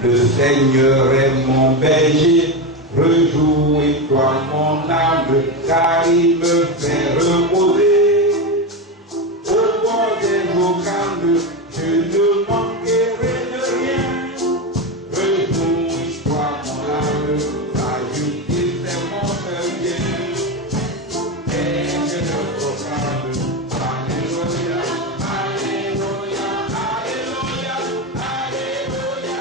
Le Seigneur est mon berger, réjouis-toi mon âme, car il me fait reposer. Au bord des eaux calmes, je ne manquerai de rien. Réjouis-toi mon âme, sa justice est mon bien. Et je ne proclame, alléluia, alléluia, alléluia, alléluia,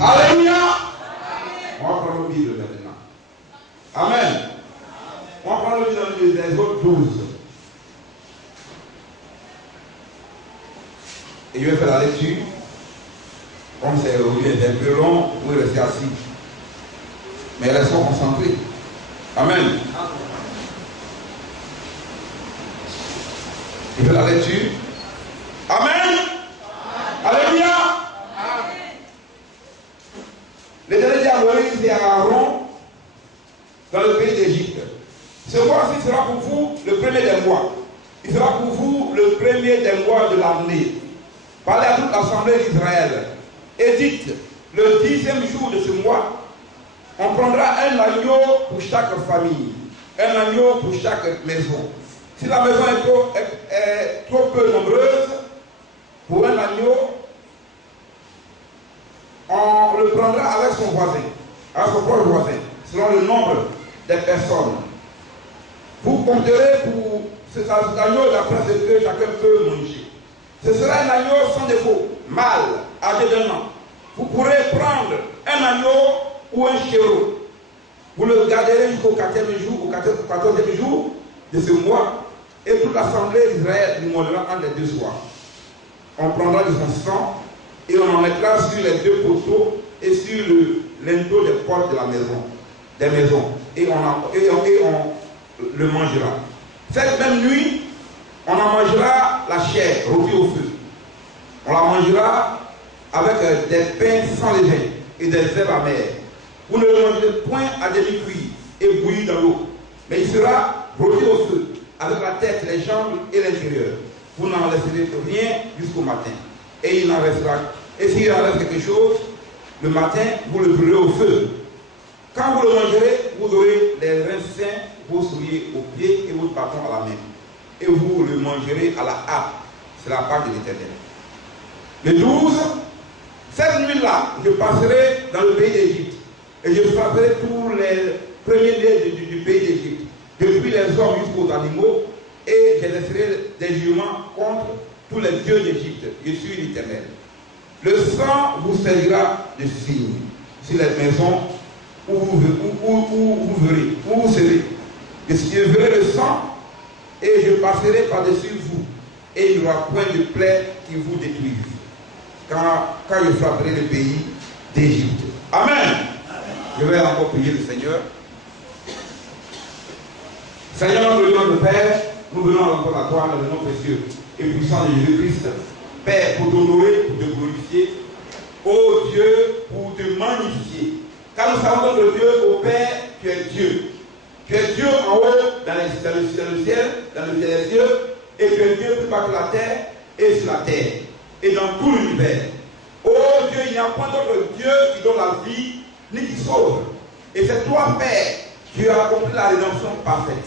alléluia. On va prendre le Bible maintenant. Amen. On va prendre le Bible des autres 12. Et je vais faire la lecture. Comme c'est un peu long, vous pouvez rester assis. Mais restons concentrés. Amen. Je fais la lecture. Amen. Alléluia. L'Éternel dit à Moïse et à Aaron dans le pays d'Égypte. Ce mois-ci sera pour vous le premier des mois. Il sera pour vous le premier des mois de l'année. Parlez à toute l'assemblée d'Israël. Et dites, le 10e jour de ce mois, on prendra un agneau pour chaque famille, un agneau pour chaque maison. Si la maison est trop peu nombreuse, pour un agneau, on le prendra avec son voisin, avec son proche voisin, selon le nombre des personnes. Vous compterez pour cet agneau d'après ce que chacun peut manger. Ce sera un agneau sans défaut, mâle, âgé d'1 an. Vous pourrez prendre un agneau ou un chèvre. Vous le garderez jusqu'au 14e jour de ce mois, et toute l'assemblée d'Israël l'immolera entre les 2 soirs. On prendra de son sang et on en mettra sur les 2 poteaux et sur le linteau des portes de la maison, des maisons, et on le mangera. Cette même nuit, on en mangera la chair rôtie au feu. On la mangera avec des pains sans levain et des herbes amères. Vous ne le mangerez point à demi-cuit et bouilli dans l'eau, mais il sera rôti au feu, avec la tête, les jambes et l'intérieur. Vous n'en laisserez rien jusqu'au matin. Et il en restera. Et s'il en reste quelque chose, le matin, vous le brûlerez au feu. Quand vous le mangerez, vous aurez les reins sains, vos souliers aux pieds et votre bâton à la main. Et vous le mangerez à la hâte. C'est la part de l'Éternel. Le 12, cette nuit-là, je passerai dans le pays d'Égypte. Et je frapperai tous les premiers-nés du pays d'Égypte, depuis les hommes jusqu'aux animaux, et j'exercerai des jugements contre tous les dieux d'Égypte. Je suis l'Éternel. Le sang vous servira de signe sur les maisons où vous serez. Je verrai le sang et je passerai par-dessus vous, et il n'y aura point de plaie qui vous détruise, quand je frapperai le pays d'Égypte. Amen. Je vais encore prier le Seigneur. Seigneur, le nom de Père, nous venons encore à toi dans le nom précieux et puissant de Jésus-Christ. Père, pour t'honorer, pour te glorifier. Oh Dieu, pour te magnifier. Car nous savons que Dieu, ô Père, tu es Dieu. Tu es Dieu en haut, dans le ciel des cieux, et tu es Dieu plus bas que la terre et sur la terre, et dans tout l'univers. Oh Dieu, il n'y a point d'autre Dieu qui donne la vie, ni qui sauve. Et c'est toi, Père, qui as accompli la rédemption parfaite.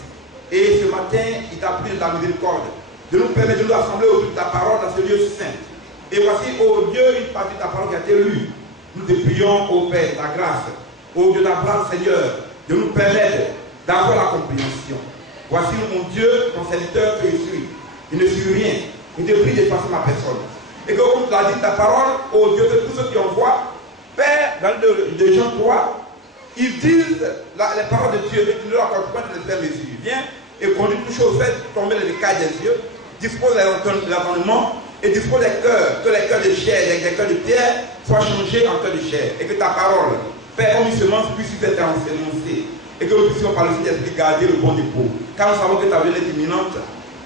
Et ce matin, il t'a pris de la miséricorde, de nous permettre de nous assembler autour de ta parole dans ce lieu saint. Et voici, ô Dieu, une partie de ta parole qui a été lue. Nous te prions, ô Père, ta grâce, ô Dieu, ta grâce, Seigneur, de nous permettre d'avoir la compréhension. Voici, mon Dieu, ton serviteur que je suis. Il ne suis rien. Je te prie d'effacer ma personne. Et que, comme tu l'as dit ta parole, ô Dieu, que tous ceux qui envoient, Père, dans de Jean 3, ils disent les paroles de Dieu, mais tu ne leur accordes pas de les faire mesure. Viens et conduis toutes choses, fais tomber les écailles des yeux, dispose l'entendement et dispose des cœurs, que les cœurs de chair, les cœurs de pierre soient changés en cœurs de chair. Et que ta parole, Père, comme une semence, puisse être énoncée. Et que nous puissions par le Saint-Esprit garder le bon dépôt. Car nous savons que ta venue est imminente.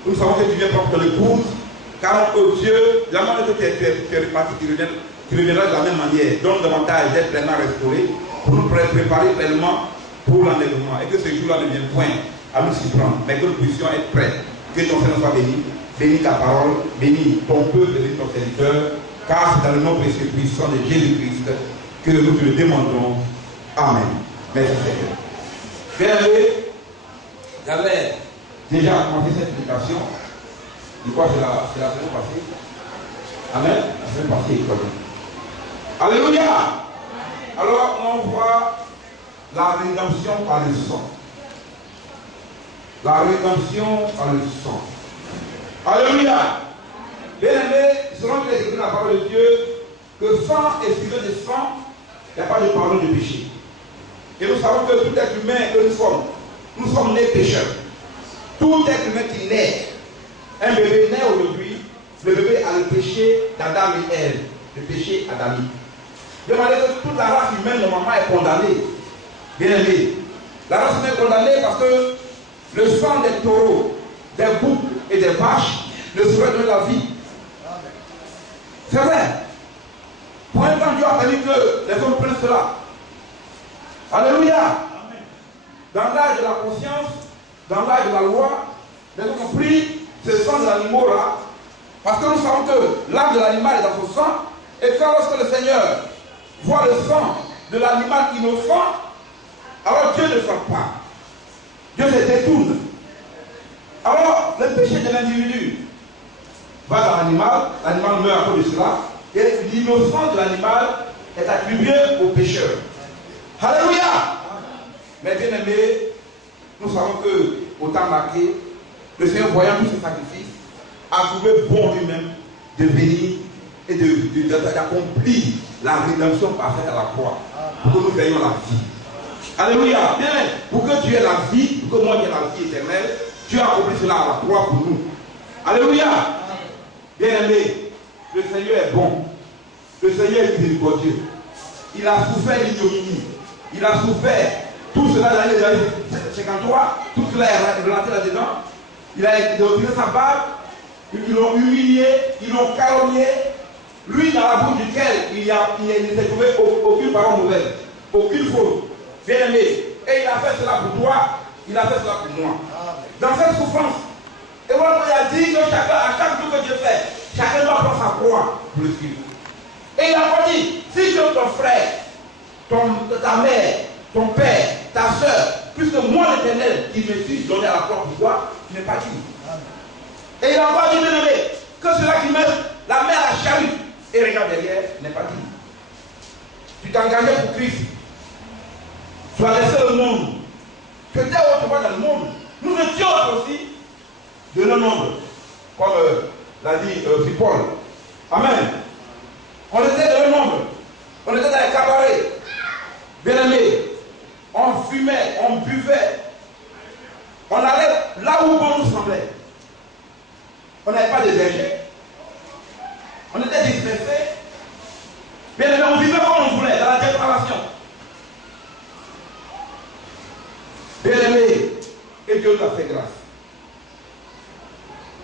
Nous savons que tu viens prendre ton épouse. Car, oh Dieu, la manière que tu es reparti, tu reviendras de la même manière. Donne davantage d'être pleinement restauré. pour nous préparer pleinement pour l'enlèvement. Et que ce jour-là ne vienne point à nous surprendre, mais que nous puissions être prêts. Que ton Seigneur soit béni. Bénis ta parole, bénis ton peuple, bénis ton serviteur, car c'est dans le nom précieux puissant de Jésus-Christ que nous te le demandons. Amen. Merci Seigneur. Bien-aimés, j'avais déjà commencé cette prédication. Je crois que c'est la semaine passée. Amen. La semaine passée, quand même. Alléluia. Alors, on voit la rédemption par le sang. La rédemption par le sang. Alléluia. Bien-aimés, selon que les écrits de la parole de Dieu, que sang est suivi de sang, il n'y a pas de pardon de péché. Et nous savons que tout être humain que nous sommes nés pécheurs. Tout être humain qui naît, un bébé naît aujourd'hui, le bébé a le péché d'Adam et Ève, le péché adamique. Demandez que toute la race humaine, normalement, est condamnée. Bien-aimés, la race humaine est condamnée parce que le sang des taureaux, des boucs et des vaches ne saurait donner la vie. C'est vrai. Pour un temps, Dieu a permis que les hommes prennent cela. Alléluia. Dans l'âge de la conscience, dans l'âge de la loi, les hommes ont pris ce sang de l'animal-là, parce que nous savons que l'âme de l'animal est dans son sang, et quand lorsque le Seigneur voit le sang de l'animal innocent, alors Dieu ne sort pas. Dieu se détourne. Alors, le péché de l'individu va dans l'animal, l'animal meurt à cause de cela, et l'innocence de l'animal est attribuée au pécheur. Alléluia. Mais bien aimés, nous savons que, au temps marqué, le Seigneur, voyant tous ces sacrifices, a trouvé bon lui-même de venir et d'accomplir la rédemption parfaite à la croix, pour que nous ayons la vie. Alléluia. Bien, pour que tu aies la vie, pour que moi j'ai la vie éternelle, Dieu a accompli cela à la croix pour nous. Alléluia. Bien aimé, le Seigneur est bon. Le Seigneur est miséricordieux. Il a souffert l'ignominie. Il a souffert tout cela dans l'année 53. Tout cela est relaté là-dedans. Il a retiré sa barbe. Ils l'ont humilié. Ils l'ont calomnié. Lui, dans la bouche duquel il ne s'est trouvé aucune parole mauvaise. Aucune faute. Bien aimé. Et il a fait cela pour toi. Il a fait cela pour moi. Dans cette souffrance. Et voilà, il a dit que à chaque jour que Dieu fait, chacun doit prendre sa croix pour le suivre. Et il a pas dit, si ton frère, ta mère, ton père, ta soeur, puisque moi l'Éternel, qui me suis donné à la croix pour toi, tu n'es pas dit. Et il a pas dit, bien aimé, que ceux-là qui mettent la main à la charrue et regarde derrière, n'est pas dit. Tu t'es engagé pour Christ. Tu as laissé le monde. Tu étais autrefois dans le monde. Nous étions aussi de nos nombres, comme l'a dit Paul. Amen. On était de nos nombres. On était dans les cabarets. Bien aimés. On fumait, on buvait. On allait là où bon nous semblait. On n'avait pas de berger. On était dispersés. Bien aimés, on vivait comme on voulait, dans la dépravation. Bien aimés, et Dieu nous a fait grâce.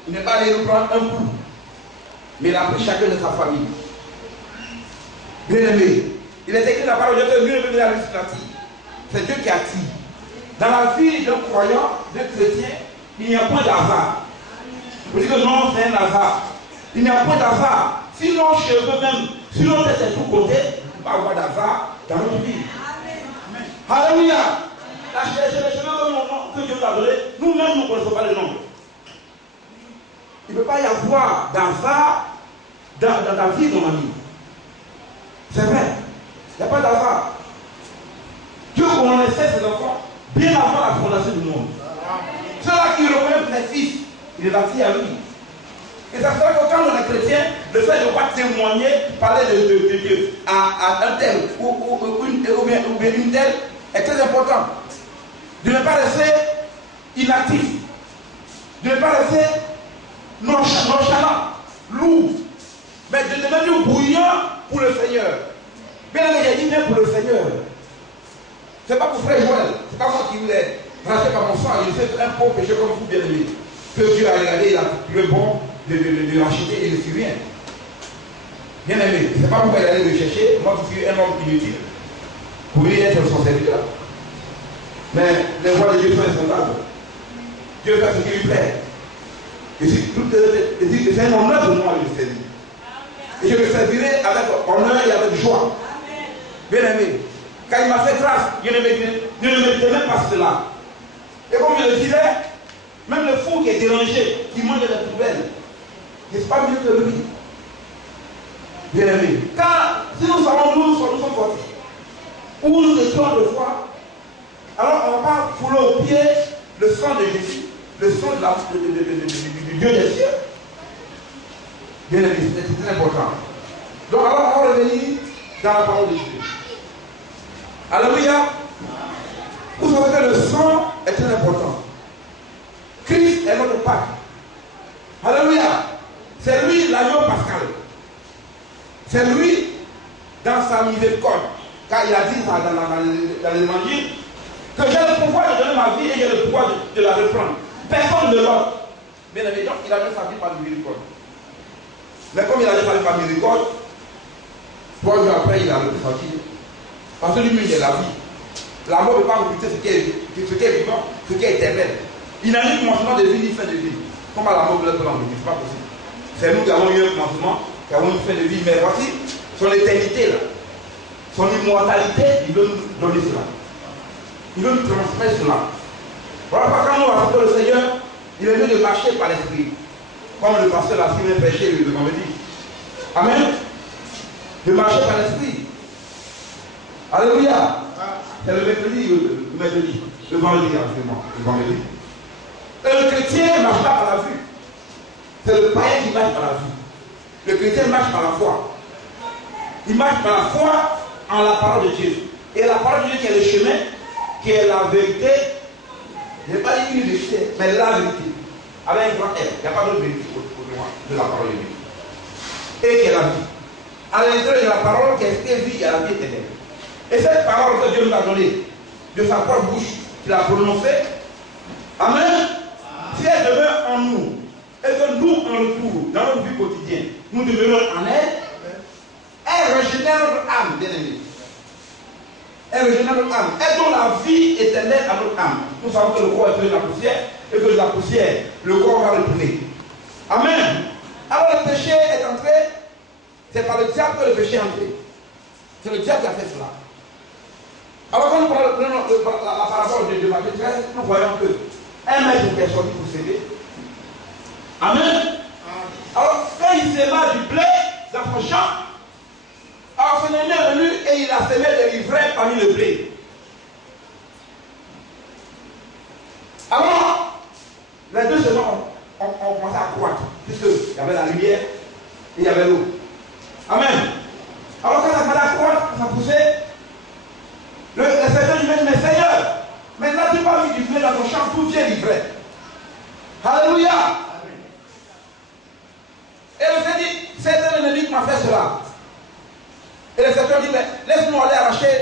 Il n'est pas allé nous prendre un coup, mais il a pris chacun de sa famille. Bien aimé, il est écrit dans la parole de Dieu, mieux venir à l'initiative. C'est Dieu qui a dit. Dans la vie d'un croyant, d'un chrétien, il n'y a point d'hasard. Vous dites que non, c'est un hasard. Il n'y a point d'hasard. Sinon, chez eux-mêmes, sinon, c'est tout côté, il ne peut pas avoir d'hasard dans notre vie. Alléluia. C'est le chemin que Dieu nous a donné. Nous-mêmes, nous ne connaissons pas le nom. Il ne peut pas y avoir d'hasard dans ta vie, mon ami. C'est vrai. Il n'y a pas d'hasard. Dieu connaissait ses enfants bien avant la fondation du monde. Ceux-là qui reconnaissent les fils, il les a fait à lui. Et ça fait que quand on est chrétien, le fait de pouvoir témoigner, parler de Dieu à un tel ou bien une telle est très important. De ne pas rester inactif. De ne pas rester nonchalant, lourd, mais de devenir bouillant pour le Seigneur. Bien aimé, j'ai dit bien pour le Seigneur. Ce n'est pas pour frère Joël, c'est pas moi qui voulais racheter par mon sang, il fait un pauvre péché comme vous, bien aimé. Que Dieu a regardé, il a trouvé bon de racheter et de suivre rien. Bien aimé, ce n'est pas pourquoi il allait le chercher, moi qui suis un homme inutile. pour venir être son serviteur. Mais les voies de Dieu sont insondables. Dieu fait ce qui lui plaît. Et c'est un honneur pour moi de le servir. Et je le servirai avec honneur et avec joie. Bien aimé, quand il m'a fait grâce, je ne méritais même pas cela. Et comme je le disais, même le fou qui est dérangé, qui mange des poubelles, n'est-ce pas mieux que lui? Bien aimé, si nous savons nous sommes forts, ou nous étions de foi, alors on ne va pas fouler au pied le sang de Jésus, le sang du Dieu des cieux. Bien aimé, c'est très important. Donc alors on va revenir dans la parole de Jésus. Alléluia. Vous savez que le sang est très important. Christ est notre Pâque. Alléluia. C'est lui l'agneau pascal. C'est lui dans sa miséricorde. Car il a dit ça dans l'évangile que j'ai le pouvoir de donner ma vie et j'ai le pouvoir de la reprendre. Personne ne l'autre. Bien évidemment, il a donné sa vie par miséricorde. Mais comme il a donné sa vie par miséricorde, 3 jours après, il a ressenti. Parce que lui-même, il est la vie. La mort ne peut pas recruter ce qui est vivant, ce qui est éternel. Il n'a ni commencement de vie, ni fin de vie. Comment la mort peut l'être en vie? Ce n'est pas possible. C'est nous qui avons eu un commencement, qui avons une fin de vie. Mais voici, son éternité, là, son immortalité, il veut nous donner cela. Il veut nous transmettre cela. Voilà pourquoi quand nous acceptons le Seigneur, il est mieux de marcher par l'esprit. Comme le pasteur l'a si bien prêché le vendredi. Amen. De marcher par l'esprit. Alléluia. C'est le mercredi, le vendredi, absolument, le vendredi. Et le chrétien ne marche pas par la vue. C'est le païen qui marche par la vue. Le chrétien marche par la foi. Il marche par la foi en la parole de Dieu. Et la parole de Dieu qui est le chemin, qui est la vérité. Je n'ai pas dit une vérité, mais la vérité. Avec un grand R. Il n'y a pas d'autre vérité au-delà de la parole de Dieu. Et qui est la vie. À l'intérieur de la parole qui est vie, il y a la vie éternelle. Et cette parole que Dieu nous a donnée, de sa propre bouche, qu'il a prononcée, amen, si elle demeure en nous, et que nous, en retour, dans notre vie quotidienne, nous demeurons en elle, elle régénère notre âme, bien aimé. Elle régénère notre âme. Elle donne la vie éternelle à notre âme. Nous savons que le corps est fait de la poussière, et que de la poussière, le corps va retourner. Amen. Alors le péché est entré, c'est par le diable que le péché est entré. C'est le diable qui a fait cela. Alors quand nous prenons la parabole de Matthieu 13, nous voyons que un maître est sorti pour s'aider. Amen. Alors quand il sème du blé dans son champ, alors son ennemi est venu et il a semé des livrets parmi le blé. Alors les deux semences ont commencé à croître, puisqu'il y avait la lumière et il y avait l'eau. Amen. Alors quand ça a commencé à croître, ça poussait. Le Seigneur lui dit, mais Seigneur, maintenant tu pas mis du blé dans ton champ, tout vient livré. Alléluia. Et le Seigneur dit, c'est un ennemi qui m'a fait cela. Et le Seigneur dit, mais laisse-nous aller arracher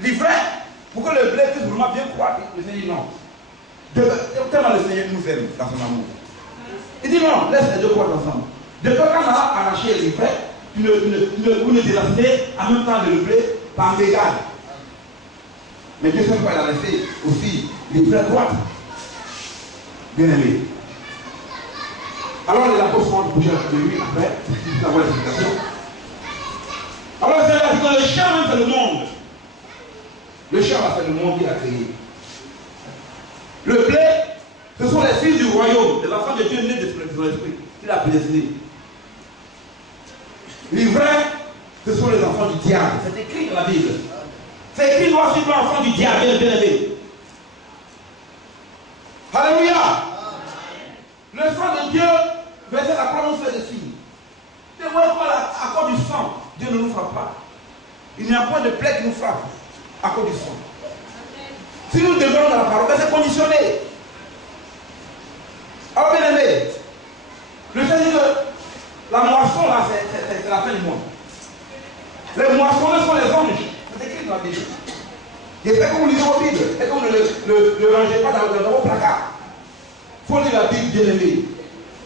l'ivraie pour que le blé puisse vraiment bien croître. Le Seigneur dit non. Tellement le Seigneur nous aime dans son amour. Il dit non, laisse les deux croître ensemble. De quand on a arraché l'ivraie, vous ne déracinez en même temps de le blé par mégal. Mais Dieu sait pourquoi il a laissé aussi les frères droites. Bien aimé. Alors les apôtres sont bouger de lui après, pour avoir l'explication. Alors c'est là que le champ c'est le monde. Le champ c'est le monde qu'il a créé. Le blé, ce sont les fils du royaume, les enfants de Dieu nés de son esprit, qu'il a prédestiné. L'ivraie, ce sont les enfants du diable. C'est écrit dans la Bible. C'est écrit noir sur l'enfant du diable, bien aimé. Alléluia. Le sang de Dieu versait la promesse de signes. Tu vois quoi, à cause du sang, Dieu ne nous frappe pas. Il n'y a point de plaie qui nous frappe à cause du sang. Si nous demeurons dans la parole, c'est conditionné. Alors bien aimé, le Seigneur dit que la moisson là, c'est la fin du monde. Les moissonneurs sont les anges. C'est écrit dans la Bible. J'espère que vous lisez vos Bibles et que vous ne le rangez pas dans vos placards. Il faut lire la Bible, bien aimé.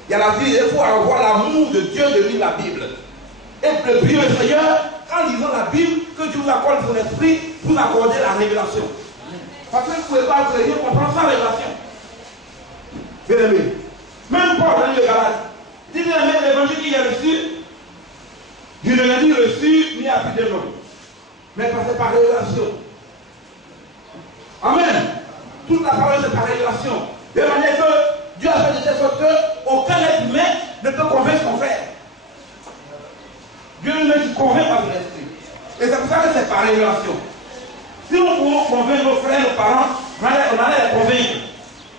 Il y a la vie, il faut avoir l'amour de Dieu de lire la Bible. Et le prier le Seigneur, en lisant la Bible que Dieu vous accorde son esprit pour accorder la révélation. Parce que vous ne pouvez pas rien comprendre sans révélation. Bien aimé. Même Paul dans le Galates, dit bien aimé, l'évangile qu'il a reçu, je ne l'ai ni reçu ni appris de l'homme, mais passé par révélation. Amen. Toute la parole c'est par révélation. De manière que Dieu a fait de telle sorte qu'aucun être humain ne peut convaincre son frère. Dieu lui-même convainc par son esprit. Et c'est pour ça que c'est par révélation. Si nous pouvons convaincre nos frères, nos parents, on allait les convaincre.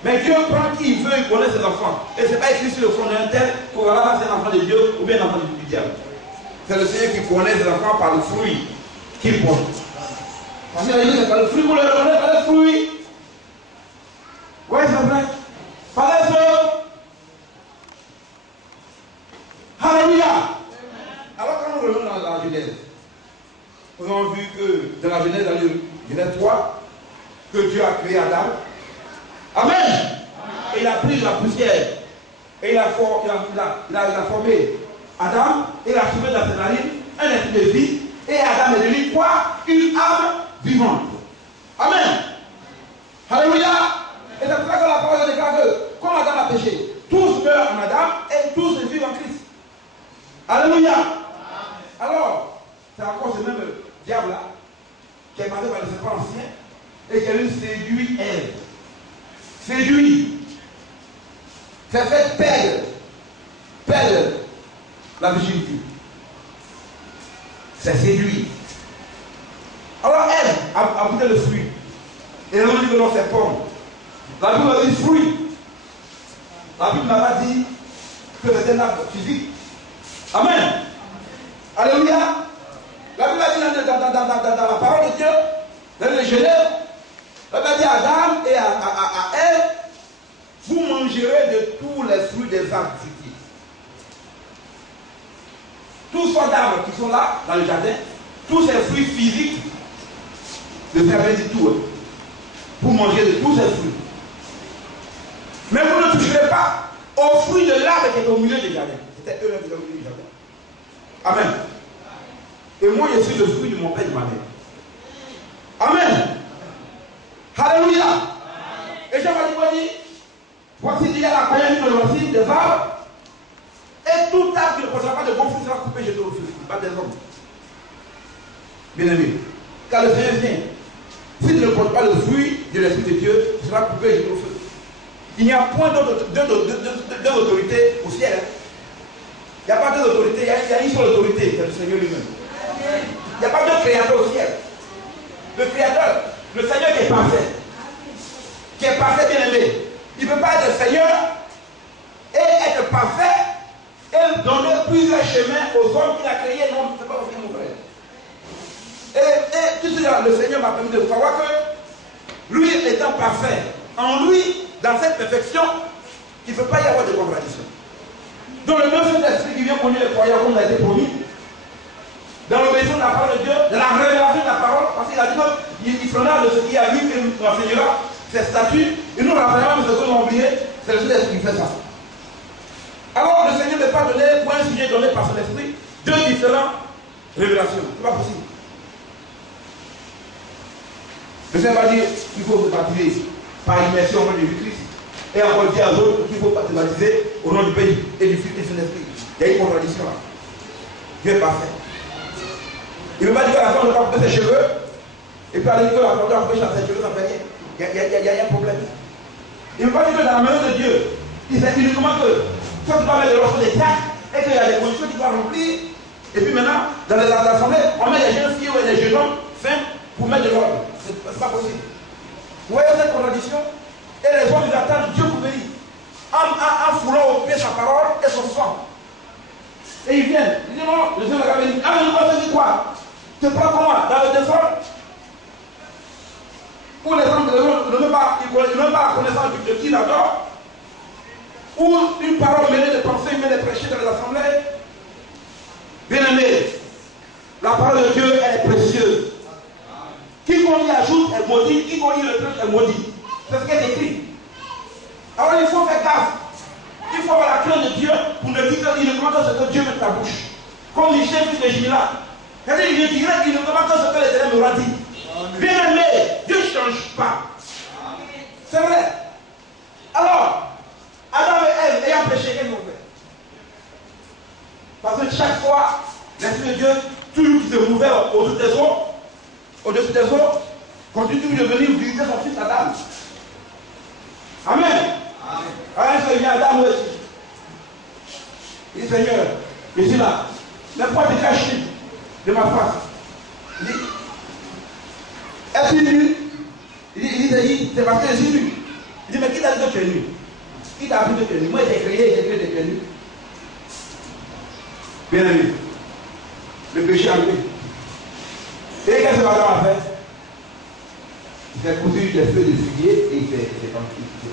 Mais Dieu prend qui il veut, il connaît ses enfants. Et ce n'est pas écrit sur le front d'un tel qu'on va voir c'est un enfant de Dieu ou bien un enfant du diable. C'est le Seigneur qui connaît ses enfants par le fruit qu'il porte. Parce que c'est par le fruit qu'on le reconnaît, par le fruit. Oui, c'est vrai. Par les œuvres. Alléluia. Alors quand nous revenons dans la Genèse, nous avons vu que dans la Genèse, dans le Genèse 3, que Dieu a créé Adam. Amen. Et il a pris la poussière et il a formé Adam et il a trouvé dans ses narines un esprit de vie et Adam est devenu quoi? Une âme vivante. Amen. Alléluia. Et c'est pour ça que la parole déclare que comme Adam a péché, tous meurent en Adam et tous vivent en Christ. Alléluia. Alors, c'est encore ce même diable-là qui est passé par le serpent ancien et qui a eu séduit Ève. Séduit. C'est fait perdre la virginité. C'est séduit. Alors Ève a goûté le fruit. Et elle a dit que non, c'est pomme. La Bible a dit fruit. La Bible n'a pas dit que c'était un arbre physique. Amen. Alléluia. La Bible a dit dans la parole de Dieu, dans le Genèse, la Bible a dit à Adam et à Ève, vous mangerez de tous les fruits des arbres fruitiers. Tous sortes d'arbres qui sont là, dans le jardin, tous ces fruits physiques, le Père avait dit tout. Vous mangez de tous ces fruits. Mais vous ne toucherez pas aux fruits de l'arbre qui est au milieu du jardin. C'était eux qui étaient au milieu du jardin. Amen. Et moi, je suis le fruit de mon père et de ma mère. Amen. Alléluia. Et Jean m'a dit, voici il y a la croyance de voici des arbres. Et tout arbre qui ne posera pas de bon fruit sera coupé, jeté au feu. Pas des hommes. Bien aimé. Car le Seigneur vient. S'il ne porte pas le fruit de l'Esprit de Dieu, il sera coupé, jeté au feu. Il n'y a point d'autorité au ciel. Il n'y a pas d'autorité, il y a une seule autorité, c'est le Seigneur lui-même. Il n'y a pas de créateur au ciel. Le créateur, le Seigneur qui est parfait, bien aimé. Il ne peut pas être Seigneur et être parfait et donner plusieurs chemins aux hommes qu'il a créés. Non, ce n'est pas possible, mon frère. Et tout cela, le Seigneur m'a permis de savoir que lui étant parfait, en lui, dans cette perfection, il ne peut pas y avoir de contradiction. Donc le même Saint-Esprit qui vient conduire les croyants comme il a été promis, dans l'obéissance de la parole de Dieu, dans la révélation de la parole, parce qu'il a dit qu'il fera de ce qu'il a vu, qu'il nous enseignera ses statuts, et nous rappellera de ce que nous avons oublié, c'est le Saint-Esprit qui fait ça. Alors le Seigneur ne peut pas donner, pour un sujet donné par son esprit, deux différentes révélations. Ce n'est pas possible. Le Seigneur va dire qu'il faut se baptiser par immersion au nom de Jésus-Christ. Et encore dire à d'autres qu'il faut se baptiser au nom du Père et du Fils et de son esprit. Il y a une contradiction là. Dieu est parfait. Il ne veut pas dire que la femme ne doit pas couper ses cheveux. Et puis aller dire que la femme doit couper ses cheveux, ça fait rien. Il y a un problème. Il ne veut pas dire que dans la maison de Dieu, il sait uniquement que toi tu dois mettre de l'offre des taxes et qu'il y a des conditions que tu dois remplir. Et puis maintenant, dans les assemblées, on met des jeunes filles ou des jeunes hommes fins pour mettre de l'ordre. Ce n'est pas possible. Vous voyez cette contradiction? Et les hommes ils attendent Dieu pour venir. En foulant au pied sa parole et son sang. Et ils viennent. Ils disent non, le Seigneur va venir. Ah, mais nous va venir quoi? Tu prends comment? Dans le désordre? Ou les hommes ne veulent pas la connaissance de qui d'abord? Ou une parole mêlée de pensée, mêlée de prêcher dans les assemblées? Bien aimé, la parole de Dieu, elle est précieuse. Quiconque y ajoute est maudit, quiconque y retranche est maudit. C'est ce qui est écrit. Alors il faut faire gaffe. Il faut avoir la crainte de Dieu pour ne dire uniquement ce que Dieu met dans ta bouche. Comme Michel, fils de Jimila, C'est-à-dire, je dirais qu'il ne peut pas que ce que l'Éternel m'aura dit. Bien aimé, Dieu ne change pas. C'est vrai. Alors, Adam et Ève ayant péché, qu'est-ce qu'ils ont fait? Parce que chaque fois, l'Esprit de Dieu, toujours qui se mouvait au-dessus des eaux, continue de venir visiter son fils Adam. Amen. Alors, il se vient Adam aussi. Il dit, Seigneur, je suis là. Mais pourquoi tu caches de ma face? Il dit, est-ce qu'il est nu? Il dit, c'est parce que je suis nu. Il dit, mais qui t'a dit que tu es nu? Qui t'a dit que tu es nu? Moi, j'ai créé que tu es nu. Bien aimé, le péché a lui. Et qu'est-ce que Adam a fait? Il s'est cousu des feux de figuier et il s'est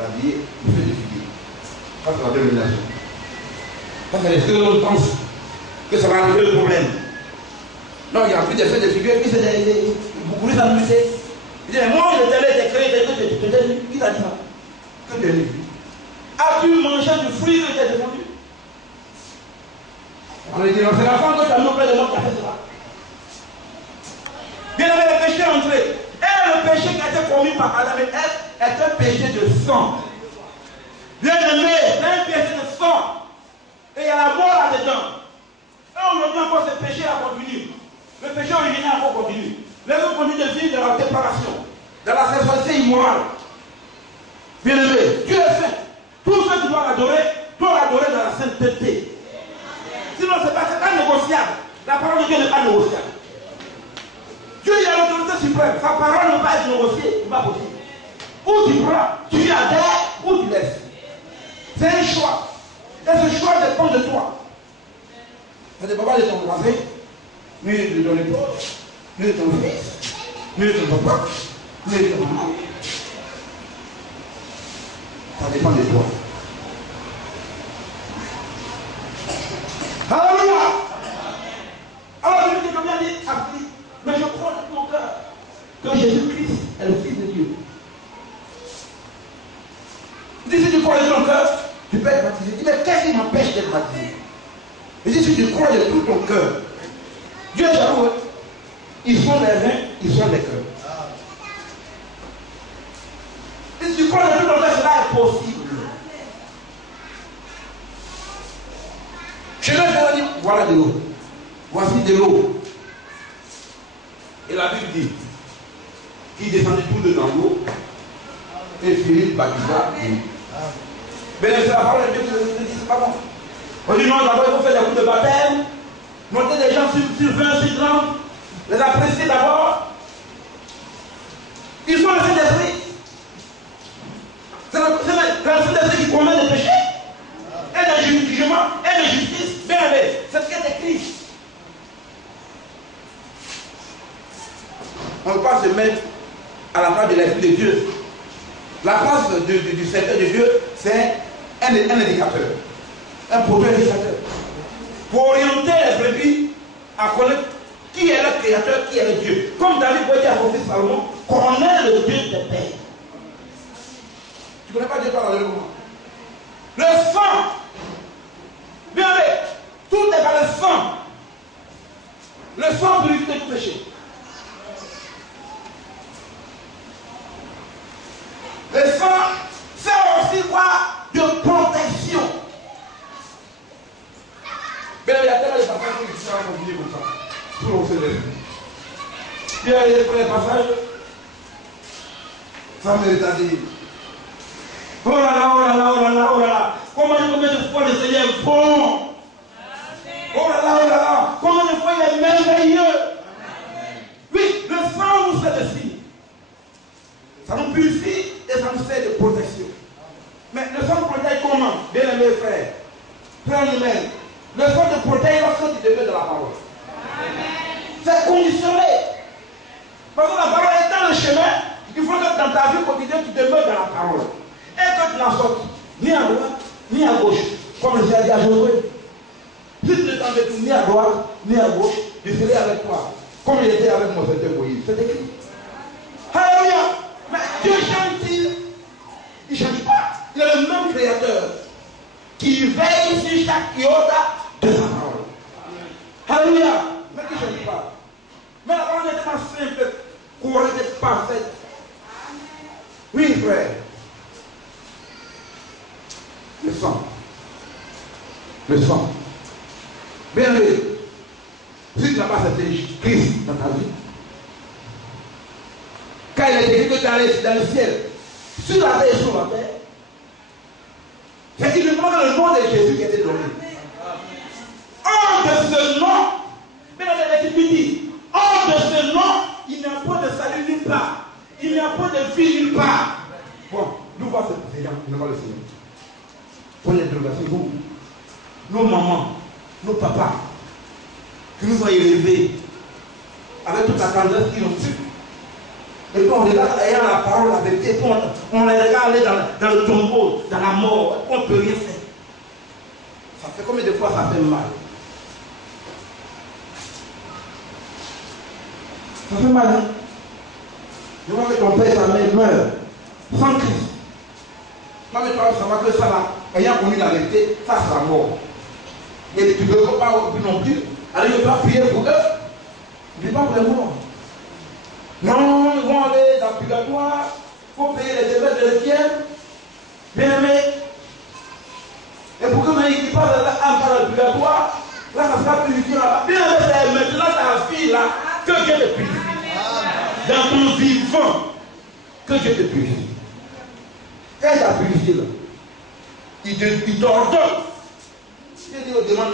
habillé des feux de figuier. Ça, c'est la dénomination. Ça, c'est les deux pensent que ça va régler le problème. Non, il n'y a plus de feux de figuier, puis c'est des boucliers s'amuser. Il dit, mais moi, je t'ai créé, qui t'a dit ça? Que tu es nu. As-tu mangé du fruit que tu as défendu? On a dit, non, c'est la femme que tu as mis auprès de moi qui a fait cela. Bien aimé, le péché est entré. Et le péché qui a été commis par Adam et Ève est un péché de sang. Bien aimé, c'est un péché de sang. Et il y a la mort là-dedans. Et aujourd'hui encore, ce péché a continué. Le péché original a encore continué. Les gens continuent de vivre dans la séparation, dans la sexualité immorale. Bien aimé, Dieu est saint. Tous ceux qui doivent l'adorer dans la sainteté. Sinon, ce n'est pas négociable. La parole de Dieu n'est pas négociable. Dieu est l'autorité suprême. Sa parole ne peut pas être négociée. Ce n'est pas possible. Ou tu prends, tu adhères, ou tu laisses. C'est un choix. Et ce choix dépend de toi. Ça ne dépend pas de ton voisin, ni de ton épouse, ni de ton fils, ni de ton papa, ni de ton maman. Ça dépend de toi. Alléluia. Alors je me dis, comme il a dit, mais je crois de mon cœur que Jésus-Christ est le Fils de Dieu. Il dit, si tu crois de ton cœur, tu peux être baptisé. Il dit, mais qu'est-ce qui m'empêche d'être baptisé? Il dit, si tu crois de tout ton cœur, Dieu est jaloux. Ils sont les reins, ils sont les cœurs. Et si tu crois de tout ton cœur, cela est possible. Je leur ai dit, voilà de l'eau. Voici de l'eau. Et la Bible dit qu'il descendait tout dans l'eau et Philippe baptisa. Mais c'est la parole de Dieu qui nous dit, c'est pas bon. On dit non, d'abord il faut faire des coups de baptême, monter des gens sur 20, sur 30, les apprécier d'abord. Ils sont le Saint-Esprit. C'est le Saint-Esprit qui commet des péchés. Et de jugement, et de justice, bien aimé. C'est ce qui est écrit. On ne peut pas se mettre à la place de l'Esprit de Dieu. La place du serviteur de Dieu, c'est un indicateur, un produit indicateur. Pour orienter les brebis à connaître qui est le Créateur, qui est le Dieu. Comme David pouvait dire à son fils Salomon, connais le Dieu des pères. Tu ne connais pas Dieu par le moment. Le sang, bien aimé, tout est dans le sang. Le sang purifie de tout péché. Le sang sert aussi quoi? De protection. Mais il y a tellement de passages qui sont combinés comme ça. Tout le monde se lève. Puis il y a les premiers passages. Ça mérite à dire. Oh là là, oh là là, oh là là, oh là là. Combien de fois le Seigneur est bon? Oh là là, oh là là. Combien de fois il est merveilleux? Oui, le sang nous sert de signe. Ça nous purifie et ça nous sert de protection. Mais le sang protège comment? Bien aimé frère, frère humain, le sang te protège lorsque tu demeures dans la parole. C'est conditionné. Parce que la parole est dans le chemin, il faut que dans ta vie quotidienne tu demeures dans la parole. Et que tu n'en sortes ni à droite, ni à gauche. Comme le Seigneur dit à Josué. Si tu ne t'en veux ni à droite, ni à gauche, je serai avec toi. Comme il était avec mon serviteur Moïse. C'est écrit. Alléluia. Mais Dieu change-t-il? Il ne change pas. Il est le même créateur qui veille sur chaque iota de sa parole. Alléluia. Mais il ne change pas. parfaite. Oui, frère. Le sang. Le sang. Bien aimé, si tu n'as pas cette Christ dans ta vie, quand il est écrit que tu es allé dans le ciel, sur la terre et sur la terre, c'est uniquement le nom de Jésus qui a été donné. Hors de ce nom, mais dans l'Écriture dit, hors de ce nom, il n'y a pas de salut nulle part. Il n'y a pas de vie nulle part. Bon, nous voyons ce Seigneur, nous voyons le Seigneur. Pour l'interrogation, vous, nos mamans, nos papas, qui nous ont élevés avec toute la tendresse qu'ils ont eue. Et puis on regarde ayant la parole, la vérité, et puis on les regarde aller dans le tombeau, dans la mort, on ne peut rien faire. Ça fait combien de fois ça fait mal? Ça fait mal, hein? Je vois que ton père et ta mère meurent sans Christ. Non mais toi, ça va que ça là, ayant connu la vérité, ça c'est la mort. Et tu ne peux pas non plus. Allez, je dois prier pour eux. Je ne pas pour les morts. Non, ils vont aller dans le purgatoire. Il faut payer les devoirs de ciel. Bien aimé. Et pour que maintenant ils passent dans le purgatoire, là ça sera purifié là-bas. Bien aimé, c'est maintenant ta vie là que Dieu te purifie. Dans ton vivant, que Dieu te purifie. Quand il t'a purifié là, il t'ordonne. Il dit, on demande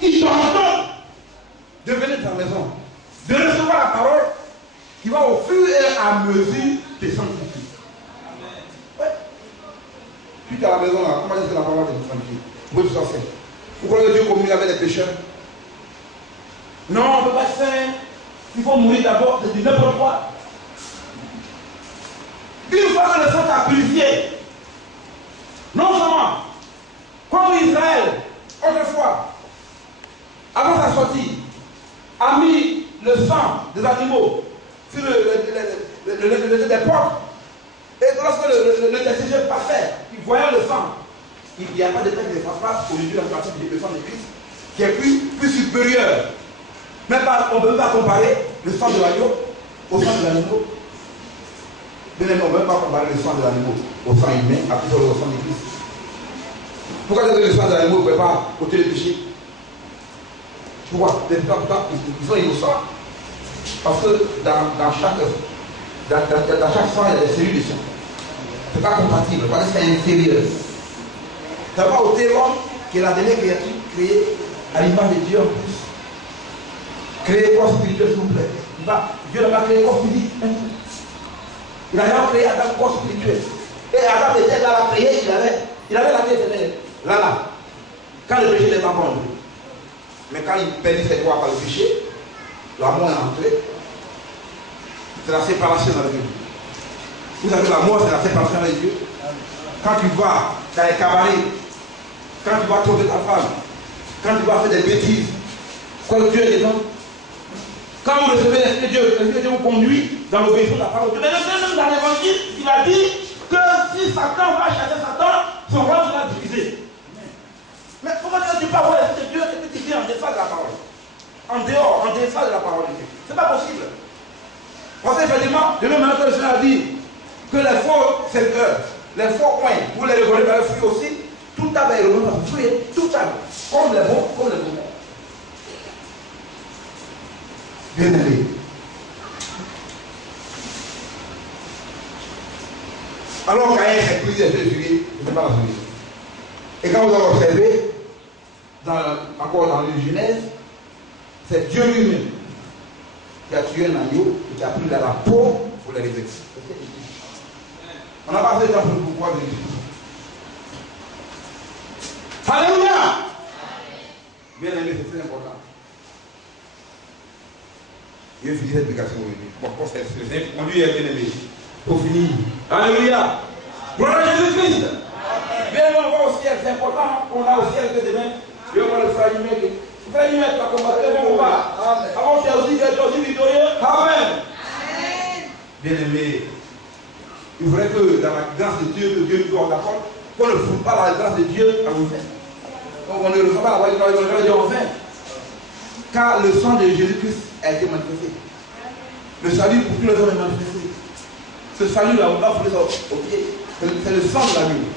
il t'ordonne de venir dans ta maison, de recevoir la parole qui va au fur et à mesure te sanctifier. Ouais. Puis tu es à la maison là, comment est-ce que la parole te sanctifie? Vous êtes censé. Vous croyez que Dieu communique avec les pécheurs? Non, on ne peut pas être saint. Il faut mourir d'abord, c'est du n'importe quoi. Une fois que le sang t'a purifié, non seulement, comme Israël, autrefois, avant sa sortie, a mis le sang des animaux sur des portes. Et lorsque le décision passait, il voyait le sang. Il n'y a pas de texte de sa place aujourd'hui dans le pratique du sang de Christ qui est plus supérieur. Même pas, on ne peut pas comparer le sang de l'agneau au sang de l'animal. On ne peut pas comparer le sang de l'animal au sang humain, à plutôt au sang de Christ. Pourquoi le sang de l'animal ne peut pas ôter le péché? Pourquoi? Les gens ils sont innocents. Parce que dans chaque sang, il y a des cellules de sang. Ce n'est pas compatible, parce que c'est inférieur. Ça va ôter l'homme qui est la dernière créature créée à l'image de Dieu en plus. Créer corps spirituel, s'il vous plaît. Dieu n'a pas créé corps physique. Il a jamais créé Adam corps spirituel. Et Adam était dans la prière, il avait la vie éternelle. Là. Quand le péché n'est pas bon. Mais quand il perdit ses droits par le péché, la mort est entrée. C'est la séparation avec Dieu. Vous savez, la mort, c'est la séparation avec Dieu. Quand tu vas dans les cabarets, quand tu vas tromper ta femme, quand tu vas faire des bêtises, quoi que Dieu est dedans. Quand vous recevez l'Esprit de Dieu vous conduit dans l'obéissance de la parole de Dieu. Mais même dans l'évangile, il a dit que si Satan va chasser Satan, son roi sera divisé. Mais comment tu peux avoir l'Esprit de Dieu et que tu vis en deçà de la parole? En dehors, en deçà de la parole de Dieu. Ce n'est pas possible. Parce qu'effectivement, de même que le Seigneur a dit que les faux serviteurs, les faux coins, vous les reconnaissez dans le fruit aussi, tout arbre est reconnu dans le fruit, tout arbre, comme les bons, comme les mauvais. Bien aimé. Alors Caïn s'est pris des juillet, il n'était pas la souris. Et quand vous avez observé, encore dans le Genèse, c'est Dieu lui-même qui a tué un agneau et qui a pris la peau pour les réveiller. On n'a pas fait de temps pour pouvoir vérifier. Alléluia! Bien aimé, c'est très important. Il finit cette explication aujourd'hui. Bon, on lui est bien aimé. Pour finir. Alléluia! Gloire à Jésus-Christ! Bien, on va au ciel, c'est important qu'on a au ciel que demain, Dieu va le frère Numèque. Le frère Numèque va combattre le combat. Avant, c'est aussi victorieux. Amen! Bien aimé, il faudrait que dans la grâce de Dieu, que Dieu nous soit d'accord, qu'on ne fout pas la grâce de Dieu à nous faire. Donc on ne reçoit pas la grâce de Dieu en vain. Car le sang de Jésus-Christ a été manifesté. Le salut pour tous les hommes est manifesté. Ce salut-là, on va fouler ça au pied. C'est le sang de l'agneau.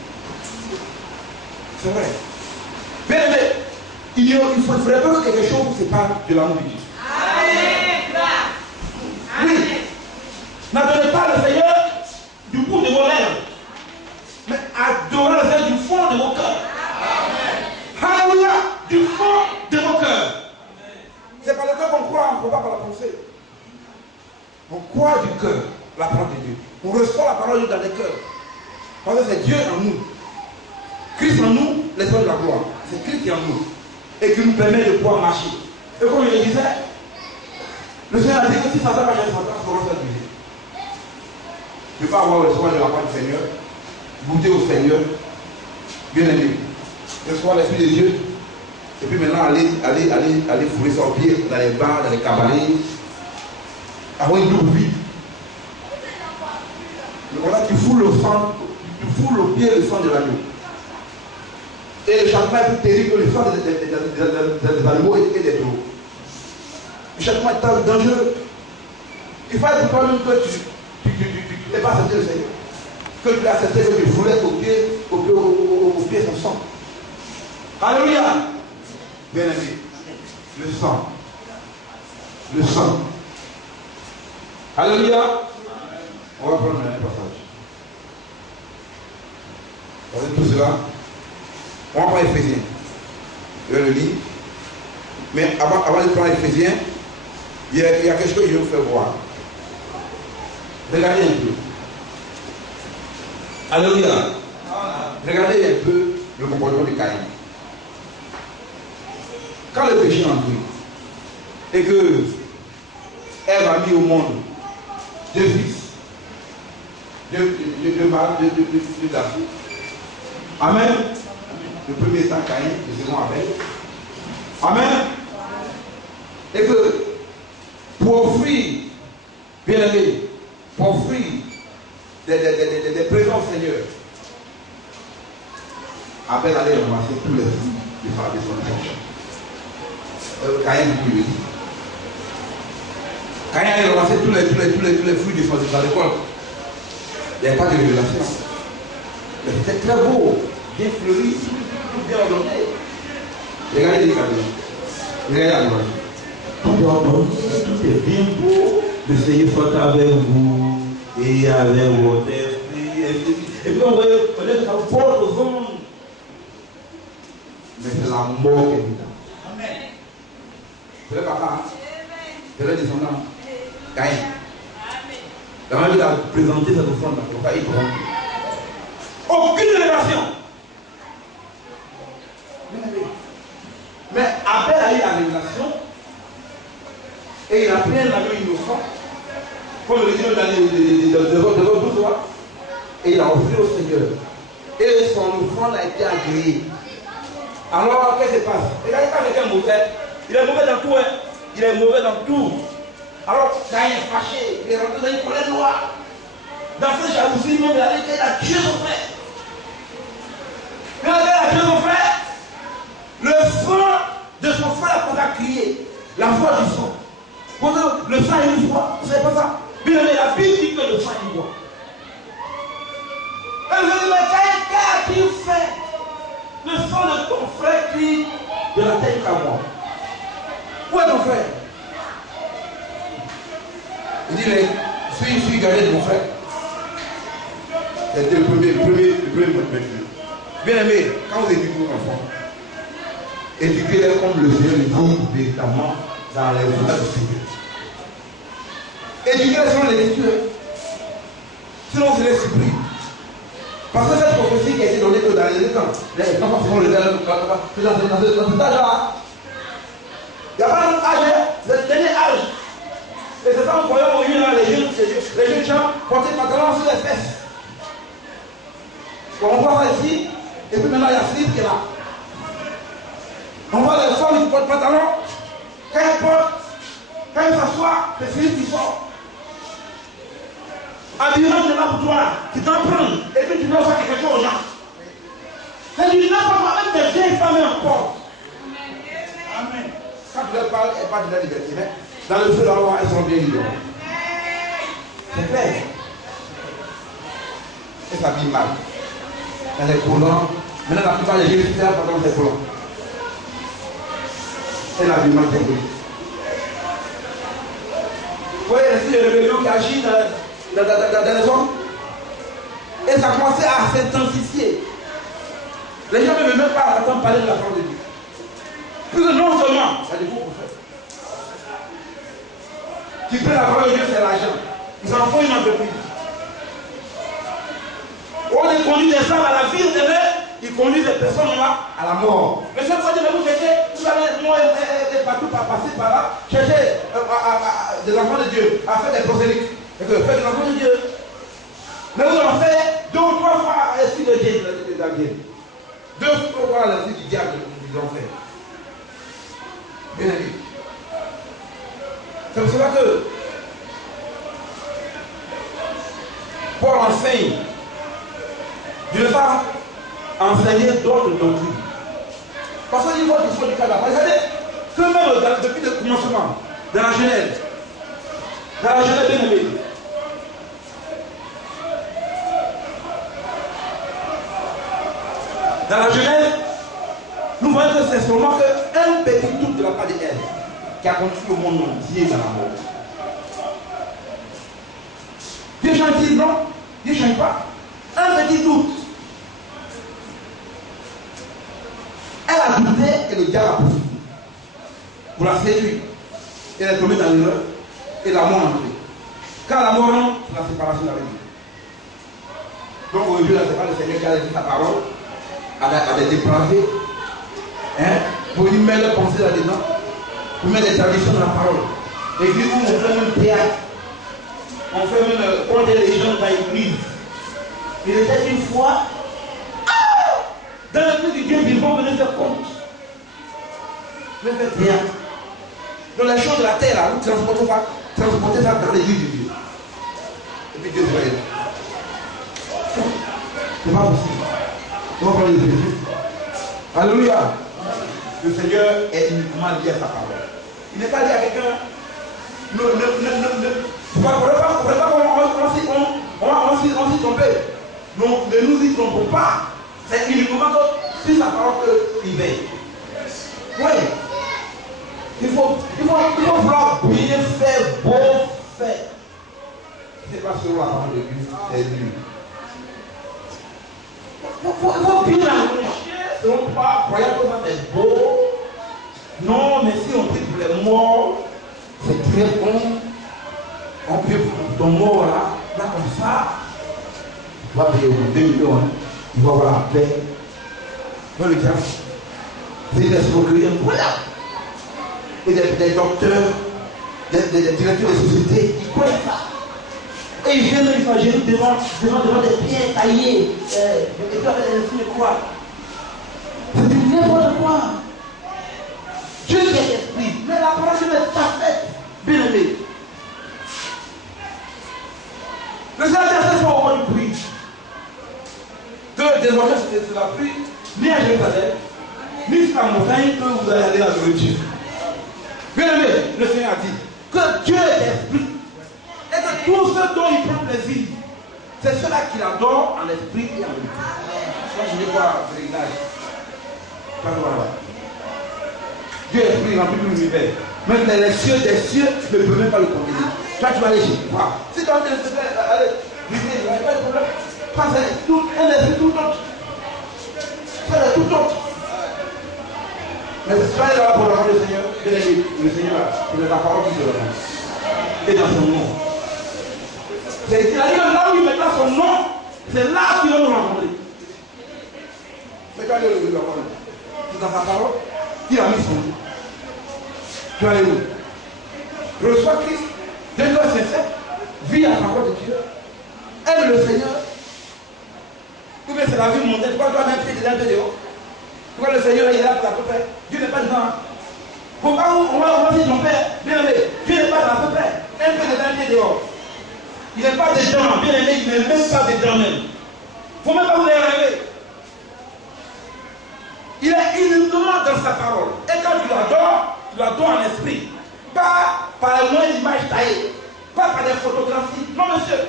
C'est vrai. Bien aimé, il faudrait pas que quelque chose ne sépare de l'amour de Dieu. Amen. Oui. N'adorez pas le Seigneur du bout de vos lèvres, mais adorez le Seigneur du fond de vos cœurs. Alléluia, du fond de vos cœurs. C'est par le cœur qu'on croit, on ne croit pas par la pensée. On croit du cœur la parole de Dieu. On reçoit la parole de Dieu dans les cœurs. Parce que c'est Dieu en nous. Christ en nous, l'esprit de la gloire. C'est Christ qui est en nous. Et qui nous permet de pouvoir marcher. Et comme je le disais, le Seigneur a dit que si Satan va gagner Satan, il faudra faire diviser. Je ne peux pas avoir le soin de la part du Seigneur, goûter au Seigneur, bien aimé. Recevoir l'Esprit de Dieu, et puis maintenant aller fouler son pied dans les bars, dans les cabarets, avoir une double vie. Voilà, tu foules le sang, tu foules au pied le sang de l'agneau. Et le châtiment est plus terrible que le sang des animaux et des taureaux. Le châtiment est dangereux. Il faut être toi-même que tu n'es pas accepté le Seigneur. Que tu l'as accepté, que tu voulais au pied son sang. Alléluia. Bien aimé. Le sang. Le sang. Alléluia. On va prendre un passage. Avec tout cela, on va prendre Éphésiens. Je vais le lire. Mais avant de prendre Éphésiens, il y a quelque chose que je vais vous faire voir. Regardez un peu. Alléluia. Regardez un peu le comportement de Caïn. Quand le péché est entré et que Ève a mis au monde deux fils, deux mâles, deux garçons. Amen. Le premier étant Caïn, le second Abel. Amen. Et que pour offrir, bien aimé, pour offrir des présents au Seigneur, Abel allait ramasser tous les fruits du phare de son champ. Caïn lui dit. Caïn allait ramasser tous les fruits de sa récolte. Il n'y avait pas de révélation. Mais c'était très beau, bien fleuri, tout bien ordonné. Regardez les cadeaux. Regardez la gloire. Tout est bien beau. Le Seigneur soit avec vous et avec votre esprit. Et puis on voyait peut-être ça porte aux hommes. Mais c'est la mort qui est vivante. Amen. C'est le papa. C'est le descendant. Caïn. La maman lui a présenté cette offrande là. Pourquoi il prend? Aucune révélation. Mais Abel a eu la révélation. Et il a pris un agneau innocent. Comme le dit de votre 12 mois. Et il a offert au Seigneur. Et son offrande a été agréée. Alors, qu'est-ce qui se passe? Regardez quand quelqu'un est mauvais. Il est mauvais dans tout. Hein? Il est mauvais dans tout. Alors, quand il est fâché, il est rentré dans une colère noire. Dans cette jalousie, même, il a tué son frère. Quand il a tué son frère, le sang de son frère a crié. La voix du sang. Le sang est une voix. Vous ne savez pas ça? Bien aimé, la Bible dit que le sang est une voix. Mais qu'as-tu fait? Le sang de ton frère crie de la terre qu'à moi. Où est ton frère? Il dit, je suis gardé de mon frère. C'était le premier motif. Bien aimé, quand vous éduquez vos enfants, éduquez-les comme le Seigneur le dit véritablement dans les voies du Seigneur. Éduquez-les selon l'Écriture. Sinon, c'est les supprime. Parce que cette prophétie qui a été donnée que dans les temps, les enfants font le dans cet âge-là. Il n'y a pas un âge, c'est le dernier âge. Et c'est ça qu'on voyait aujourd'hui dans les jeunes gens porter le pantalon sur les fesses. On voit ça ici, et puis maintenant il y a Philippe qui est là. On voit les femmes qui portent le pantalon, quand elles s'assoient, c'est Philippe qui sort. Habillement de là pour toi, tu t'en prends, et puis tu dois faire quelque chose aux gens. C'est du n'importe quoi, même des vieilles femmes encore. Amen. Quand tu leur parles, elles parlent de la liberté, mais dans le feu de la loi, elles sont bien libres. C'est clair. Et ça vit mal. Elle est collant. Maintenant, la plupart des gens qui savent pendant c'est collant. Elle a du mal pour lui. Vous voyez, c'est une rébellion qui agit dans les hommes. Et ça a commencé à s'intensifier. Les gens ne veulent même pas attendre parler de la parole de Dieu. Plus que non seulement, il y a des faux prophètes. Qui fait la parole de Dieu, c'est l'argent. Ils en font une entreprise. On les conduit des femmes à la vie, ils conduisent les personnes là à la mort. Mais chaque fois que vous cherchez, vous allez moi partout par passer par là, chercher des enfants de Dieu, à faire des prosélytes. Et que faire des enfants de Dieu. Mais vous en faites 2 ou 3 fois l'esprit de Dieu, des 2 ou 3 fois l'esprit du diable du enfer. Bien aimé. C'est pour cela que Paul enseigne. Dieu ne va pas enseigner d'autres doctrines. Parce qu'il faut qu'il faut du cadavre. Vous savez que même depuis le commencement, dans la Genèse bien aimée, dans la Genèse, nous voyons que c'est seulement qu'un petit doute de la part d'Ève qui a conduit le monde entier dans la mort. Dieu change non, Dieu ne change pas. Un petit doute. Elle a douté et le diable a profité pour la séduire. Elle est tombée dans l'erreur et la mort est entrée. Quand la mort rentre, c'est la séparation avec Dieu. Donc aujourd'hui, la séparation, le Seigneur qui a dit sa parole à des dépravés. Pour lui mettre leur pensée là-dedans, pour mettre des traditions dans la parole. L'église où on fait même théâtre, on fait même compter les gens dans l'église. Il était une fois, dans l'église du Dieu vivant, venez faire compte. Venez faire théâtre. Dans les choses de la terre, là, vous transportez ça dans l'église du Dieu. Et puis Dieu va être. C'est pas possible. On va parler de Jésus. Alléluia. Le Seigneur est uniquement lié à sa parole. Il n'est pas lié à quelqu'un. On s'y tromper. Donc, ne nous y trompons pas. C'est uniquement sur sa parole qu'il veille. Oui. Il faut vouloir bien faire, beau faire. C'est pas sur la parole de Dieu, c'est lui. Il faut bien la réfléchir. On ne pas croyant que ça c'est beau. Non, mais si on prie pour les morts, c'est très bon. On prie pour ton mort là comme ça. Il va payer au 2 millions. Il va avoir la paix. Dans le diable. C'est des escroqueries. Voilà. Et des docteurs, des directeurs de société, ils croient ça. Et ils viennent s'imaginer devant des pierres taillées. Et puis avec des esprits de quoi? C'est du n'importe quoi. Dieu est esprit. Mais la parole de Dieu est parfaite. Bien aimé. Le Seigneur n'est pas au moment du prix. Que désormais c'est la pluie, ni à Jérusalem, ni sur la montagne que vous allez aller à Dieu. Bien aimé, le Seigneur a dit que Dieu est esprit. Et que tout ce dont il prend plaisir, c'est cela qu'il adore en esprit et en vérité. Moi je vais voir le réglage. Dieu est esprit rempli de l'univers. Même les cieux des cieux ne peuvent même pas le contenir. Toi tu vas aller chez toi. Si tu vas aller, il n'y a pas de problème. Parce que c'est un esprit tout autre. C'est tout autre. Mais si tu vas aller là pour la parole du Seigneur, le Seigneur là, il est la parole qui se revient. Et dans son nom. C'est-à-dire là où il mettra son nom, c'est là qu'il va nous rencontrer. Mais quand il est la parole, c'est dans sa parole qu'il a mis son nom. Tu vas aller où? Reçois Christ, deviens sincère, vis la parole de Dieu, aime le Seigneur. Ou bien c'est la vie mondaine, pourquoi tu dois même prier des dehors? Pourquoi le Seigneur est là pour la peu près? Dieu n'est pas dedans. Pourquoi on va dire ton père? Bien aimé, Dieu n'est pas dans la peu près. Un peu de dehors. Il n'est pas dedans, bien aimé, il n'est même pas dedans même. Il ne faut même pas vous les rêver. Il est uniquement dans sa parole. Et quand tu l'adores en esprit. Pas par la moindre image taillée. pas par des photographies. Non, monsieur.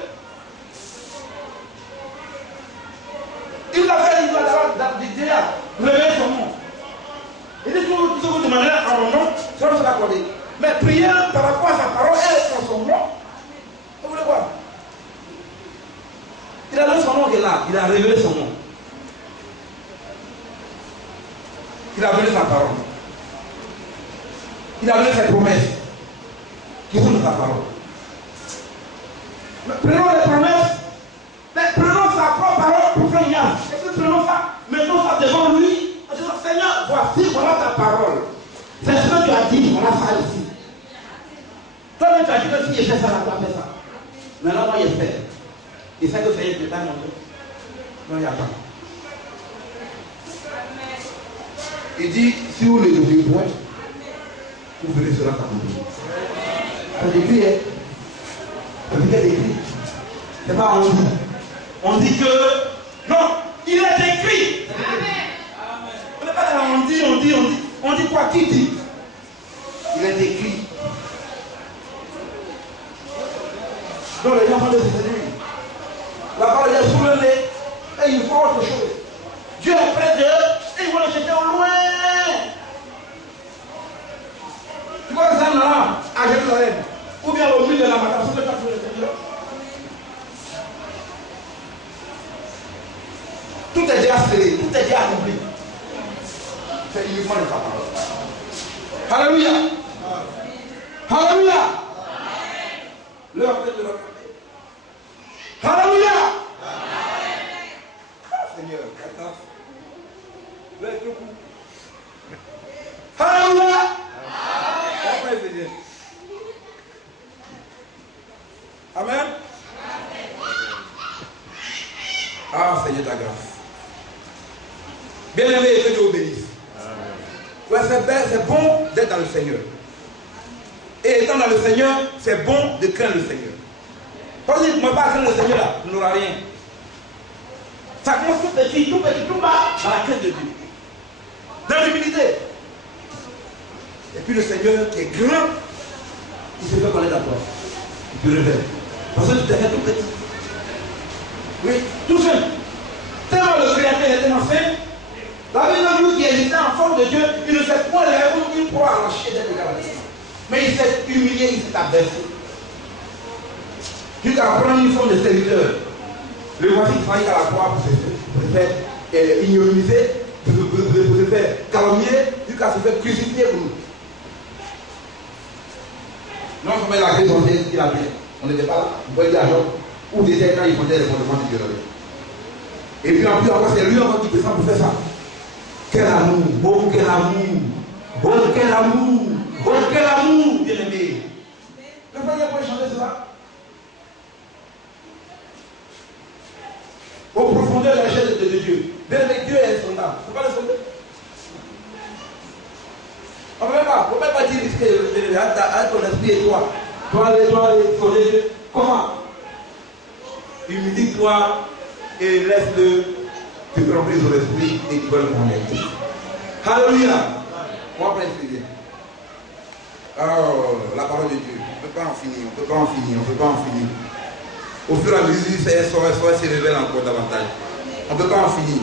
Il va faire, il va d'abord déjà révéler son nom. Il dit tout ce que vous demandez en mon nom, ça va se l'accorder. Mais prier par rapport à sa parole et son nom, vous voulez voir? Il a donné son nom qui est là, il a révélé son nom. Il a donné sa parole. Il a donné ses promesses qui sont de sa parole. Mais prenons les promesses, mais prenons sa propre parole pour faire une âme. Et puis prenons ça, mettons ça devant lui. En disant, Seigneur, voici, voilà ta parole. C'est ce que tu as dit, voilà ça ici. Toi-même, tu as dit que si je fais ça, là, tu as fait ça. Maintenant, moi, je fais. Et ça que Seigneur te t'a montré. Non, il n'y a pas. Il dit, si vous ne le voulez point, vous verrez cela s'accomplir. C'est écrit, hein? C'est écrit. C'est pas on dit. On dit que, non, il est écrit. On n'est pas là, on dit quoi? Qui dit? Il est écrit. Donc les gens vont se séduire. La parole est sous le nez et ils font autre chose. Dieu est près d'eux et ils vont le jeter au loin. Tu vois ça là, à Jérusalem, ou bien au milieu de la matin, sur le tas de Seigneur. Tout est déjà scellé, tout est déjà accompli. C'est uniquement de sa parole. Alléluia. Alléluia. L'heure est de la Alléluia. Seigneur, Alléluia. Amen. Ah, Seigneur, ta grâce. Bien-aimé, que Dieu vous bénisse. Ouais, c'est bon d'être dans le Seigneur. Et étant dans le Seigneur, c'est bon de craindre le Seigneur. Quand on dit, ne pas craindre le Seigneur, là, on n'aura rien. Ça commence tout petit, tout bas, dans la crainte de Dieu. Dans l'humilité. Et puis le Seigneur qui est grand, il se fait connaître à toi. Il te révèle. Parce que tu t'es fait tout petit. Oui, tout seul. Tellement le Créateur est tellement saint, la vie de lui qui existait en forme de Dieu, il ne s'est point levé où il pourra arracher d'être égal à Dieu. Mais il s'est humilié, il s'est abaissé. Jusqu'à prendre une forme de serviteur. Le voici qui faillit à la croix pour se faire ignominiser, pour se faire calomnier, jusqu'à se faire crucifier pour nous. Non seulement la grâce qu'il a fait, on n'était pas là, vous voyez l'argent, ou des quand ils faisaient les fondements de Dieu. Et puis en plus encore, c'est lui encore qui descend pour faire ça. Quel amour, oh quel amour, oh quel amour, oh quel amour, bien aimé. Le Seigneur peut changer cela. Au profondeur de la chair de Dieu. Bien aimé, Dieu est insondable. Il ne faut pas le sonder. On ne peut pas dire à ton esprit et toi. Toi, aller sonder Dieu. Comment? Humilie-toi et laisse-le te remplir son esprit et tu vas le connaître. Alléluia. On va prendre ce alors, la parole de Dieu. On ne peut pas en finir, on ne peut pas en finir, on ne peut pas en finir. Au fur et à mesure, ça se révèle encore davantage. On ne peut pas en finir.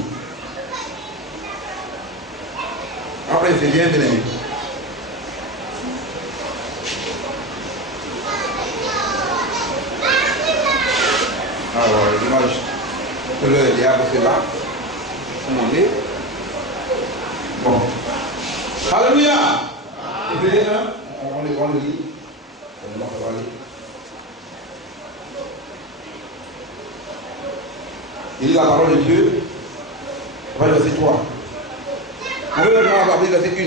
Après, c'est bien, bien aimé. Alors, l'image que le diable fait là, comment on est. Bon. Alléluia. Vous voyez, hein? On le lit. On va parler. Il dit la parole de Dieu. On va verset 3. On veut maintenant avoir verset 1.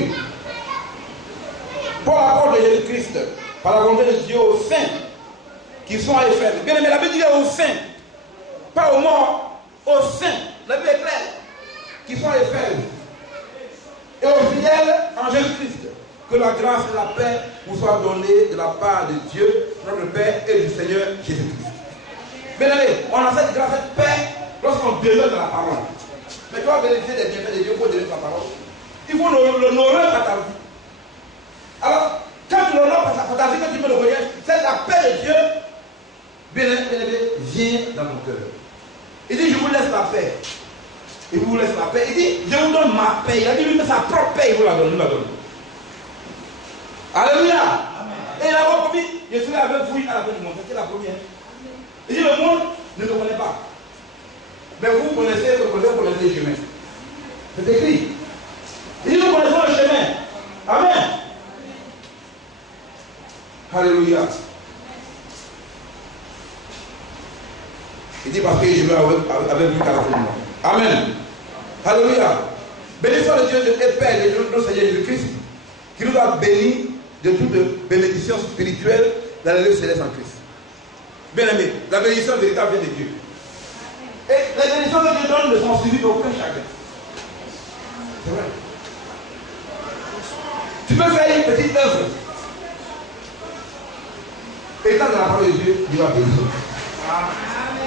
Pour l'accord de Jésus-Christ, par la volonté de Dieu aux saints qui sont à Éphèse. Bien aimé, la Bible dit aux saints. Pas aux morts, aux saints. La Bible est claire. Qui sont à Éphèse. Et aux fidèles en Jésus-Christ. Que la grâce et la paix vous soient données de la part de Dieu, notre Père et du Seigneur Jésus-Christ. Bien aimé, on a cette grâce, cette paix lorsqu'on demeure dans la parole. Mais tu vas bénéficier des bienfaits de Dieu pour donner ta parole. Il faut l'honorer par ta vie. Alors, quand tu l'honores par ta vie, quand tu me le connais, c'est la paix de Dieu Bien-aimé, viens dans mon cœur. Il dit, je vous laisse la paix. Il vous laisse la paix. Il dit, je vous donne ma paix. Il a dit, lui, sa propre paix, il vous la donne. Alléluia. Et il a promis, je serai avec vous à la fin du monde. C'était la première. Il dit, le monde ne te connaît pas. Mais vous connaissez le chemin. C'est écrit. Il dit, nous connaissons le chemin. Amen. Alléluia. Il dit, parce que je vais avec vous à la fin du monde. Amen. Alléluia. Béni soit le Dieu et Père de notre Seigneur Jésus-Christ, qui nous a bénis de toute bénédiction spirituelle dans les lieux célestes en Christ. Bien aimé, la bénédiction véritable vient de Dieu. Et les bénédictions que Dieu donne ne sont suivies d'aucun chacun. C'est vrai. Tu peux faire une petite œuvre. Étant dans la parole de Dieu, Dieu va bénir.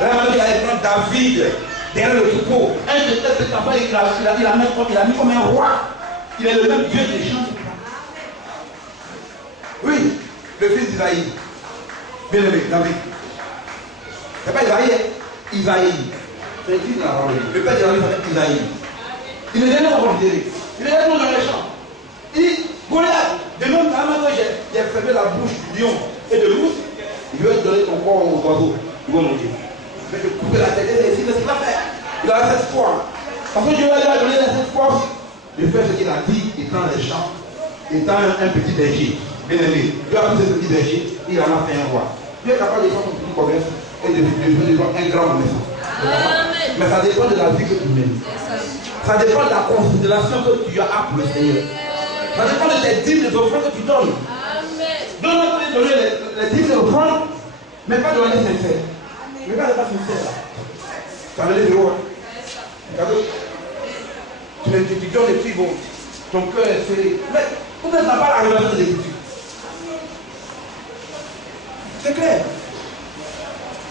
Là, il a prendre David derrière le troupeau. Un de ces enfants, il a mis comme un roi. Il est le même Dieu des gens. Oui, le fils d'Isaïe. Bien aimé, David. Ce n'est pas Isaïe, Isaïe. C'est écrit dans la parole. Le père de David s'appelle Isaïe. Il est déjà dans il est déjà dans les champs. Il dit, Goliath, de même que j'ai fermé la bouche du lion et de l'ours, je vais donner ton corps aux oiseaux. Ils vont monter. Je vais te couper la tête et c'est ce qu'il va faire. Il a cette foi. Parce que Dieu va lui donner cette force de faire ce qu'il a dit, étant les champs, étant un petit berger. Bien aimé, Dieu a pris ce petit berger, il en a fait un roi. Dieu est capable de faire son petit commerce et de faire un grand commerçant. Mais ça dépend de la vie que tu mènes. Ça dépend de la considération que tu as pour le Seigneur. Ça dépend de tes dîmes, des offrandes que tu donnes. Donne-moi de donner les dîmes des offrandes, mais pas de manière sincère. Mais pas de manière sincère. Ça veut dire zéro. Tu donnes les petits bons. Ton cœur est serré. Mais pourquoi tu n'as pas la révélation de l'Écriture? C'est clair.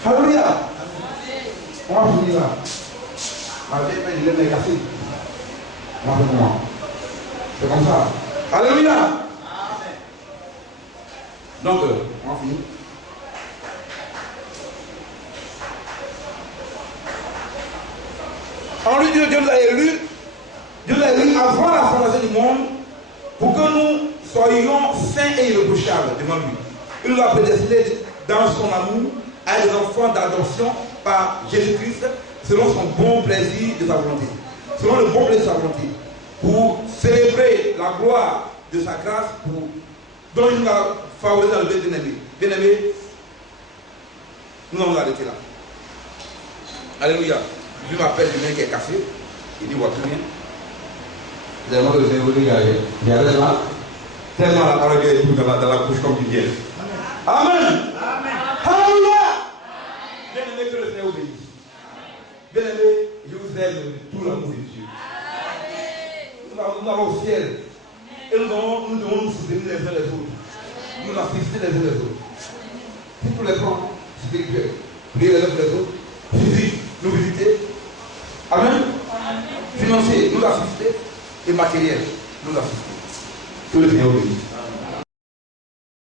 Alléluia. On va finir là. Ma vieille mère, je l'ai cassé. On va faire comment? C'est comme ça. Alléluia. Donc, on va finir. En lui, Dieu nous a élus. Dieu nous a élus avant la fondation du monde pour que nous soyons saints et irréprochables devant lui. Il nous a prédestinés dans son amour à des enfants d'adoption par Jésus-Christ selon son bon plaisir de sa volonté. Selon le bon plaisir de sa volonté. Pour célébrer la gloire de sa grâce, dont il nous a favorisé dans le bien-aimé. Bien-aimé, nous allons arrêter là. Alléluia. Lui m'appelle du mec qui est cassé. Il dit, voici rien. Tellement que le Seigneur vous regarde. Il y a là. Tellement la parole est dans la bouche comme du miel. Amen. Alléluia. Bien-aimé, que le Seigneur vous bénisse. Bien-aimé, je vous aime de tout l'amour de Dieu. Nous allons au ciel. Et nous devons nous soutenir les uns les autres. Nous assister les uns les autres. Si tous les plans spirituels, prier les uns les autres, physique, nous visiter. Amen. Financier, nous assister. Et matériel, nous assister. Que le Seigneur bénisse.